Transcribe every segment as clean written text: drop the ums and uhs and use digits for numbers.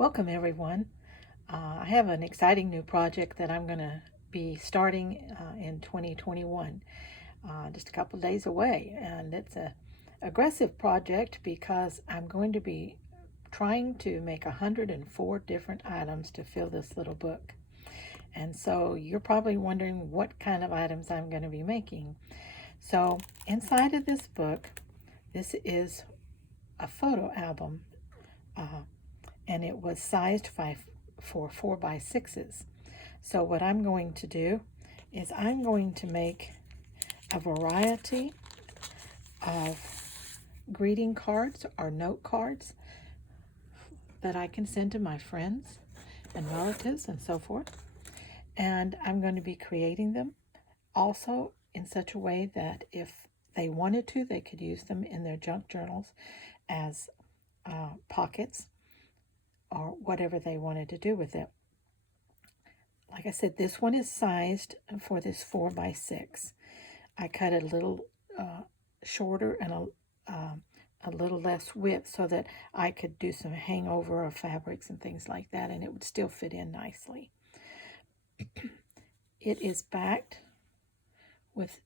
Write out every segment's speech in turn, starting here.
Welcome everyone. I have an exciting new project that I'm going to be starting in 2021, just a couple days away. And it's a aggressive project because I'm going to be trying to make 104 different items to fill this little book. And so you're probably wondering what kind of items I'm going to be making. So inside of this book, this is a photo album. And it was sized for 4x6s. So what I'm going to do is I'm going to make a variety of greeting cards or note cards that I can send to my friends and relatives and so forth. And I'm going to be creating them also in such a way that if they wanted to, they could use them in their junk journals as pockets or whatever they wanted to do with it. Like I said, this one is sized for this 4x6. I cut it a little shorter and a little less width so that I could do some hangover of fabrics and things like that, and it would still fit in nicely. It is backed with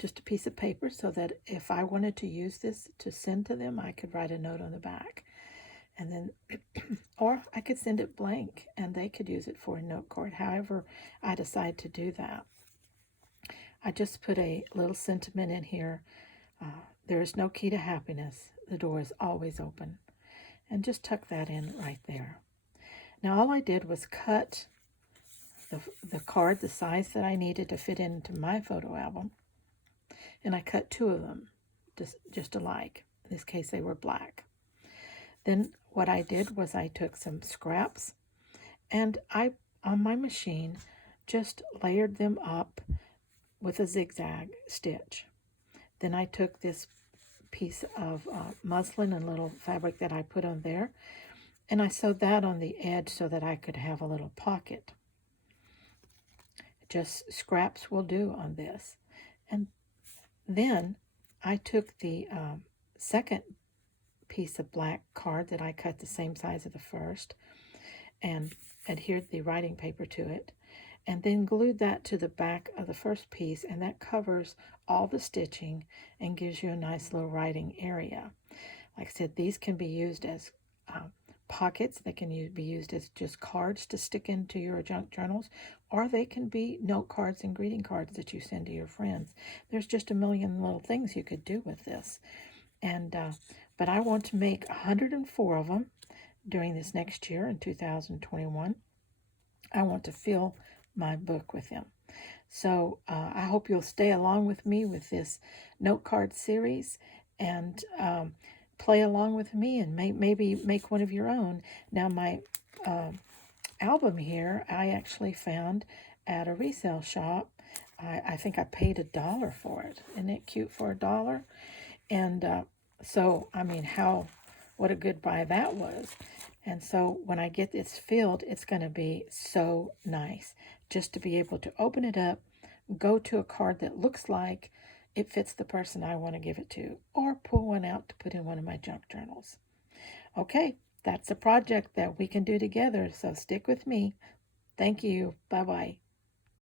just a piece of paper so that if I wanted to use this to send to them, I could write a note on the back. And then, or I could send it blank and they could use it for a note card. However I decide to do that. I just put a little sentiment in here. There is no key to happiness. The door is always open. And just tuck that in right there. Now all I did was cut the card the size that I needed to fit into my photo album. And I cut two of them just alike. In this case they were black. Then what I did was I took some scraps and I, on my machine, just layered them up with a zigzag stitch. Then I took this piece of muslin and little fabric that I put on there, and I sewed that on the edge so that I could have a little pocket. Just scraps will do on this. And then I took the second piece of black card that I cut the same size of the first and adhered the writing paper to it, and then glued that to the back of the first piece, and that covers all the stitching and gives you a nice little writing area. Like I said, these can be used as pockets. They can be used as just cards to stick into your junk journals, or they can be note cards and greeting cards that you send to your friends. There's just a million little things you could do with this. And but I want to make 104 of them during this next year in 2021. I want to fill my book with them. So I hope you'll stay along with me with this note card series and play along with me and maybe make one of your own. Now my album here I actually found at a resale shop. I think I paid $1 for it. Isn't it cute for $1? And so, I mean, what a good buy that was. And so when I get this filled, it's going to be so nice just to be able to open it up, go to a card that looks like it fits the person I want to give it to, or pull one out to put in one of my junk journals. Okay, that's a project that we can do together, so stick with me. Thank you. Bye-bye.